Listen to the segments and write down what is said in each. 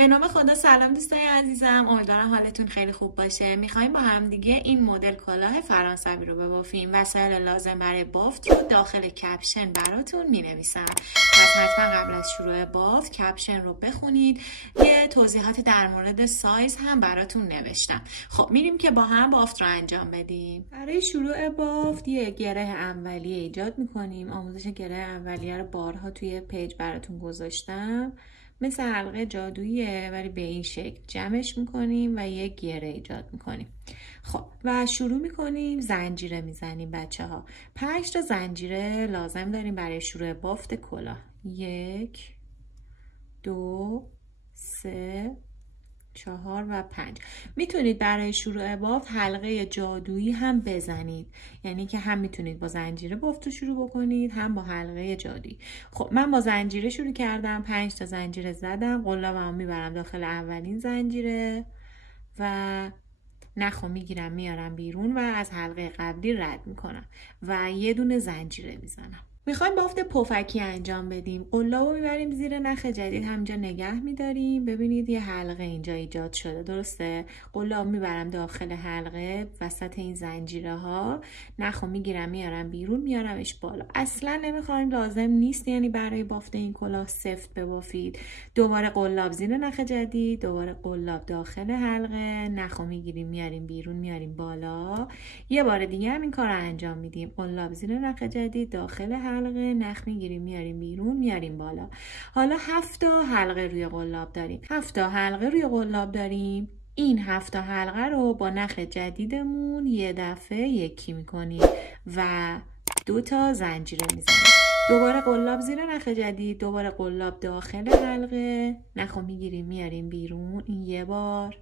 به نام خدا. سلام دوستای عزیزم، امیدوارم حالتون خیلی خوب باشه. میخوایم با هم دیگه این مدل کلاه فرانسوی رو ببافیم. وسایل لازم برای بافت رو داخل کپشن براتون مینویسم، پس حتما قبل از شروع بافت کپشن رو بخونید. یه توضیحاتی در مورد سایز هم براتون نوشتم. خب میریم که با هم بافت رو انجام بدیم. برای شروع بافت یه گره اولیه ایجاد میکنیم. آموزش گره اولیه رو بارها توی پیج براتون گذاشتم. مثل حلقه جادوییه ولی به این شکل جمعش میکنیم و یک گره ایجاد میکنیم. خب و شروع میکنیم زنجیره میزنیم بچه ها. 5 تا زنجیره لازم داریم برای شروع بافت کلاه. 1 2 3 4 و 5. میتونید برای شروع بافت حلقه جادویی هم بزنید، یعنی که هم میتونید با زنجیره بافت رو شروع بکنید هم با حلقه جادویی. خب من با زنجیره شروع کردم، 5 تا زنجیره زدم، قلابمو میبرم داخل اولین زنجیره و نخو میگیرم میارم بیرون و از حلقه قبلی رد میکنم و یه دونه زنجیره میزنم. میخوایم بافت پفکی انجام بدیم. قلاب رو میبریم زیر نخ جدید، همینجا نگه میداریم. ببینید یه حلقه اینجا ایجاد شده، درسته؟ قلاب میبرم داخل حلقه وسط این زنجیره ها، نخو میگیرم میارم بیرون، میارمش بالا. اصلا نمیخوایم، لازم نیست یعنی برای بافت این کلاه سفت ببافید. دوباره قلاب زیر نخ جدید، دوباره قلاب داخل حلقه، نخو میگیریم میاریم بیرون میاریم بالا. یه بار دیگه هم این کار رو انجام میدیم. قلاب زیر نخ جدید، داخل حلقه، نخ میگیریم میاریم بیرون میاریم بالا. حالا 7 تا حلقه روی قلاب داریم. 7 تا حلقه روی قلاب داریم. این 7 تا حلقه رو با نخ جدیدمون یه دفعه یکی میکنیم و 2 تا زنجیره میزنیم. دوباره قلاب زیر نخ جدید، دوباره قلاب داخل حلقه، نخو میگیریم میاریم بیرون. این یه بار،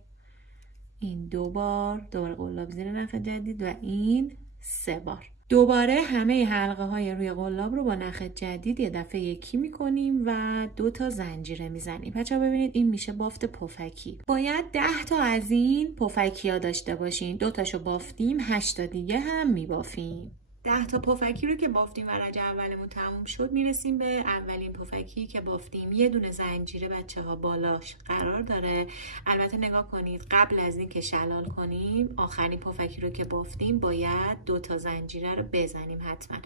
این 2 بار، دوباره قلاب زیر نخ جدید و این 3 بار. دوباره همه حلقه های روی قلاب رو با نخ جدید یه دفعه یکی میکنیم و 2 تا زنجیره میزنیم. بچه‌ها ببینید این میشه بافت پفکی. باید 10 تا از این پفکی ها داشته باشین. 2 تاشو بافتیم، 8 تا دیگه هم میبافیم. 10 تا پفکی رو که بافتیم و رج اولمون تموم شد، میرسیم به اولین پفکی که بافتیم. یه دونه زنجیره بچه ها بالاش قرار داره. البته نگاه کنید قبل از این که شلال کنیم آخرین پفکی رو که بافتیم باید 2 تا زنجیره رو بزنیم حتما.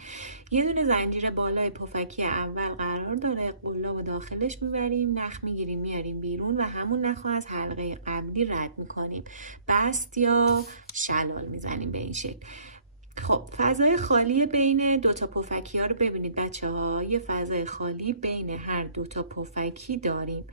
یه دونه زنجیره بالای پفکی اول قرار داره، قلاب رو داخلش میبریم، نخ میگیریم میاریم بیرون و همون نخ از حلقه قبلی رد میکنیم. بست یا شلال میزنیم به این شکل. خب فضای خالی بین 2 تا پفکی ها رو ببینید بچه ها. یه فضای خالی بین هر 2 تا پفکی داریم.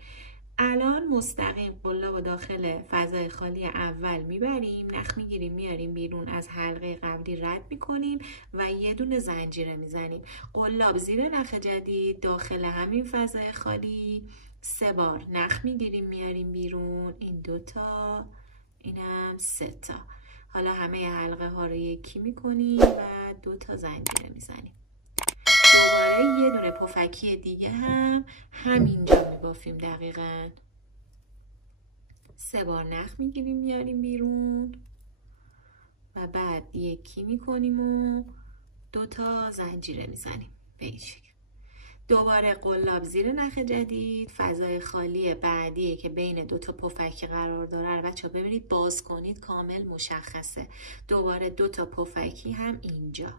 الان مستقیم قلاب و داخل فضای خالی اول میبریم، نخ میگیریم میاریم بیرون، از حلقه قبلی رد میکنیم و یه دونه زنجیره میزنیم. قلاب زیر نخ جدید، داخل همین فضای خالی 3 بار نخ میگیریم میاریم بیرون. این 2 تا، اینم 3 تا. حالا همه حلقه ها رو یکی میکنیم و 2 تا زنجیره میزنیم. دوباره یه دونه پفکی دیگه هم همینجا میبافیم دقیقاً. 3 بار نخ میگیریم میاریم بیرون و بعد یکی میکنیم و 2 تا زنجیره میزنیم به این شکل. دوباره قلاب زیر نخ جدید، فضای خالی بعدیه که بین 2 تا پفک قرار داره. بچه‌ها ببینید باز کنید کامل مشخصه. دوباره 2 تا پفکی هم اینجا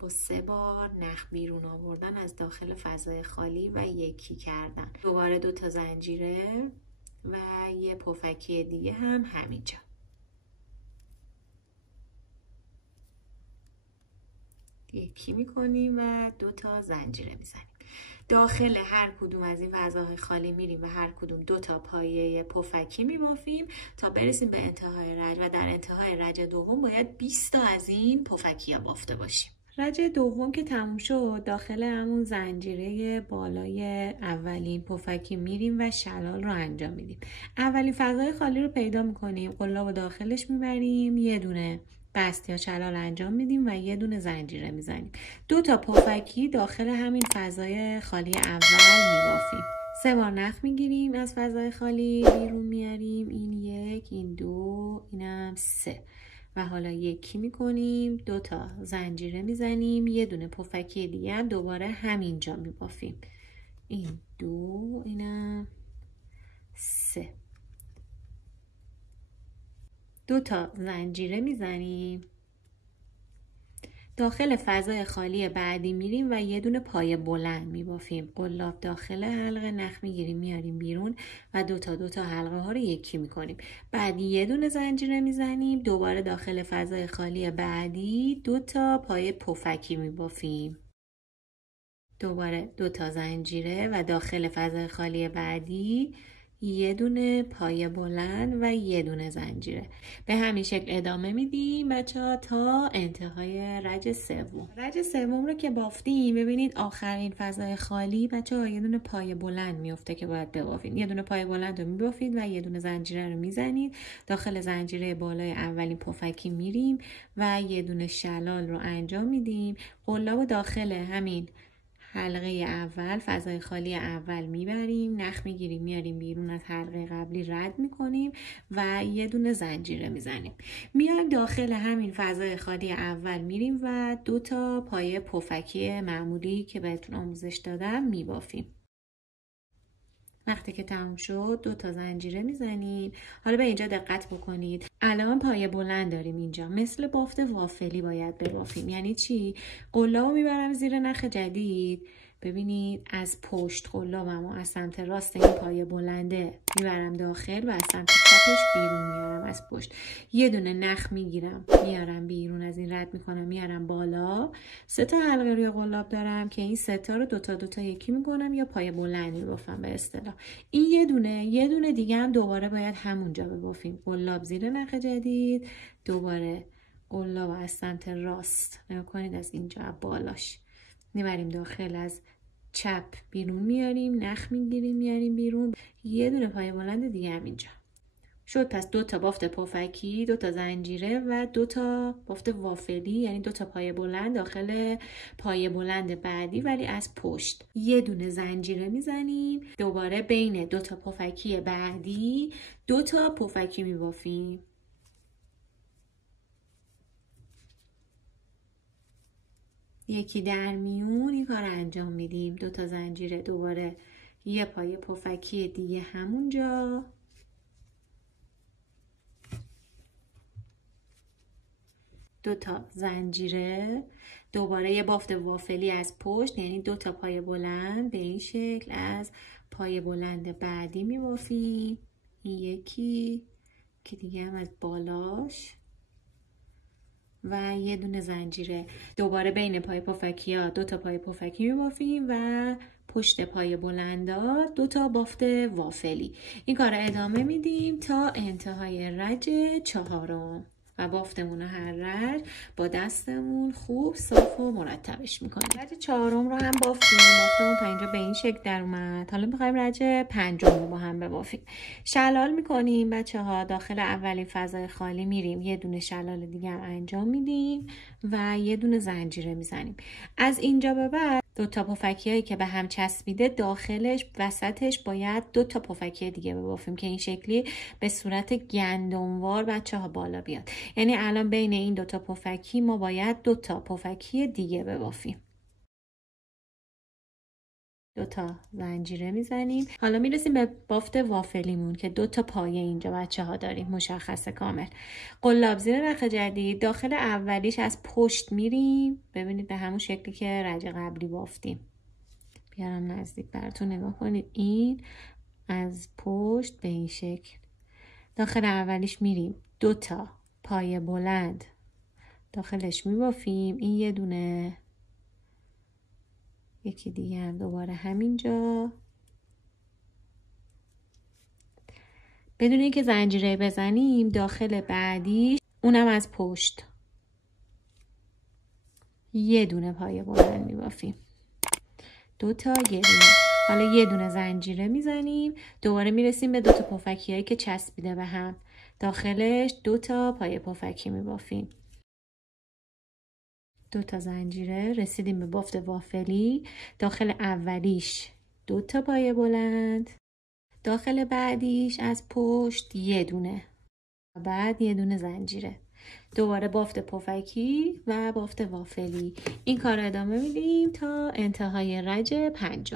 با 3 بار نخ بیرون آوردن از داخل فضای خالی و یکی کردن. دوباره 2 تا زنجیره و یه پفکی دیگه هم همینجا. یکی میکنیم و 2 تا زنجیره میزنیم. داخل هر کدوم از این فضاهای خالی میریم و هر کدوم 2 تا پایه پفکی میبافیم تا برسیم به انتهای رج و در انتهای رج دوم باید 20 تا از این پفکی ها بافته باشیم. رج دوم که تموم شد، داخل همون زنجیره بالای اولین پفکی میریم و شلال رو انجام میدیم. اولین فضای خالی رو پیدا میکنیم، قلاب رو داخلش میبریم، یه دونه بست یا شلال انجام میدیم و یه دونه زنجیره میزنیم. 2 تا پفکی داخل همین فضای خالی اول میبافیم. 3 بار نخ میگیریم از فضای خالی بیرون میاریم. این 1، این 2، اینم 3 و حالا یکی میکنیم، 2 تا زنجیره میزنیم، یه دونه پفکی دیگه هم دوباره همینجا میبافیم. این 2، اینم 2 تا زنجیره میزنیم، داخل فضای خالی بعدی میریم و یه دونه پایه بلند میبافیم. قلاب داخل حلقه، نخ میگیریم میاریم بیرون و 2 تا حلقه ها رو یکی میکنیم. بعد یه دونه زنجیره میزنیم، دوباره داخل فضای خالی بعدی 2 تا پایه پفکی میبافیم. دوباره 2 تا زنجیره و داخل فضای خالی بعدی یه دونه پایه بلند و یه دونه زنجیره. به همین شکل ادامه میدیم بچه‌ها تا انتهای رج سوم. رج سوم رو که بافتیم ببینید آخرین فضای خالی بچه‌ها یه دونه پایه بلند میفته که باید ببافید. یه دونه پایه بلند رو میبافید و یه دونه زنجیره رو میزنید. داخل زنجیره بالای اولین پفکی میریم و یه دونه شلال رو انجام میدیم. قلاب داخل همین حلقه اول، فضای خالی اول میبریم، نخ میگیریم میاریم بیرون، از حلقه قبلی رد میکنیم و یه دونه زنجیره میزنیم. میایم داخل همین فضای خالی اول میریم و 2 تا پایه پفکی معمولی که بهتون آموزش دادم میبافیم. وقتی که تموم شد 2 تا زنجیره میزنیم. حالا به اینجا دقت بکنید، الان پایه بلند داریم اینجا، مثل بافت وافلی باید ببافیم. یعنی چی؟ قلابو میبرم زیر نخ جدید، ببینید از پشت قلابمو از سمت راست این پایه بلنده میبرم داخل و از سمت چپش بیرون میارم از پشت. یه دونه نخ میگیرم میارم بیرون، از این رد میکنم میارم بالا. 3 تا حلقه روی قلاب دارم که این 3 تا رو 2 تا یکی میکنم یا پایه بلند میبافم به اصطلاح. این یه دونه دیگه هم دوباره باید همونجا ببافیم. قلاب زیر نخ جدید، دوباره قلاب از سمت راست نگاه کنید، از اینجا بالاش میبریم داخل، از چپ بیرون میاریم، نخ میگیریم میاریم بیرون. یه دونه پایه بلند دیگه هم اینجا شد. پس 2 تا بافت پفکی، 2 تا زنجیره و 2 تا بافت وافلی، یعنی 2 تا پایه بلند داخل پایه بلند بعدی ولی از پشت. یه دونه زنجیره میزنیم، دوباره بین 2 تا پفکی بعدی 2 تا پفکی میبافیم. یکی در میون این کار انجام میدیم. 2 تا زنجیره، دوباره یه پایه پفکی دیگه همونجا، دو تا زنجیره، دوباره یه بافت وافلی از پشت، یعنی 2 تا پایه بلند به این شکل از پایه بلند بعدی میبافیم. این یکی که دیگه هم از بالاش و یه دونه زنجیره. دوباره بین پایه پفکی ها 2 تا پایه پفکی میبافیم و پشت پایه بلندا 2 تا بافت وافلی. این کار ادامه میدیم تا انتهای رج 4 و بافتمون هر رج با دستمون خوب صاف و مرتبش میکنیم. رج 4 رو هم بافتیم، بافتمون تا اینجا به این شکل در اومد. حالا میخوایم رج 5 رو با هم ببافیم. شلال میکنیم بچه ها، داخل اولین فضای خالی میریم، یه دونه شلال دیگه هم انجام میدیم و یه دونه زنجیره میزنیم. از اینجا به بعد 2 تا پفکی هایی که به هم چسبیده داخلش وسطش باید 2 تا پفکی دیگه ببافیم که این شکلی به صورت گندموار بچه ها بالا بیاد. یعنی الان بین این 2 تا پفکی ما باید 2 تا پفکی دیگه ببافیم. 2 تا زنجیره میزنیم. حالا میرسیم به بافت وافلیمون که 2 تا پایه اینجا بچه ها داریم مشخصه کامل. قلاب زیر نخ جدید، داخل اولیش از پشت میریم، ببینید به همون شکلی که رج قبلی بافتیم. بیارم نزدیک براتون نگاه کنید، این از پشت به این شکل داخل اولیش میریم، 2 تا پایه بلند داخلش میبافیم. این یه دونه، یکی دیگه هم دوباره همینجا، بدون اینکه زنجیره بزنیم. داخل بعدی اونم از پشت یه دونه پایه بلند میبافیم، 2 تا یه دونه. حالا یه دونه زنجیره میزنیم، دوباره میرسیم به 2 تا پفکی هایی که چسبیده به هم، داخلش 2 تا پایه پفکی میبافیم، 2 تا زنجیره. رسیدیم به بافت وافلی، داخل اولیش 2 تا پایه بلند، داخل بعدیش از پشت یه دونه، بعد یه دونه زنجیره، دوباره بافت پفکی و بافت وافلی. این کار ادامه میدیم تا انتهای رج 5.